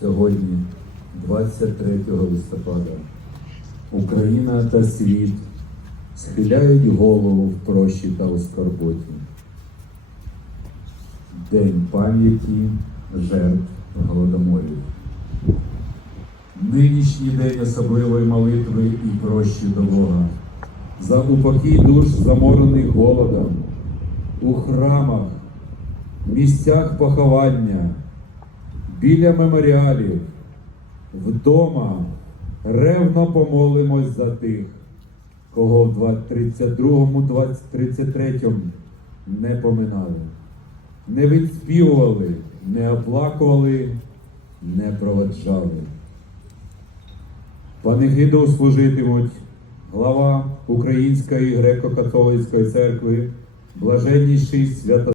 Сьогодні, 23 листопада, Україна та світ схиляють голову в прощі та у скорботі. День пам'яті жертв голодоморів. Нинішній день особливої молитви і прощі до Бога. За упокій душ заморених голодом, у храмах, місцях поховання, біля меморіалів, вдома ревно помолимось за тих, кого в 32-му, 33-му не поминали, не відспівували, не оплакували, не проведжали. Панегиду служитимуть глава Української греко-католицької церкви, блаженніший свято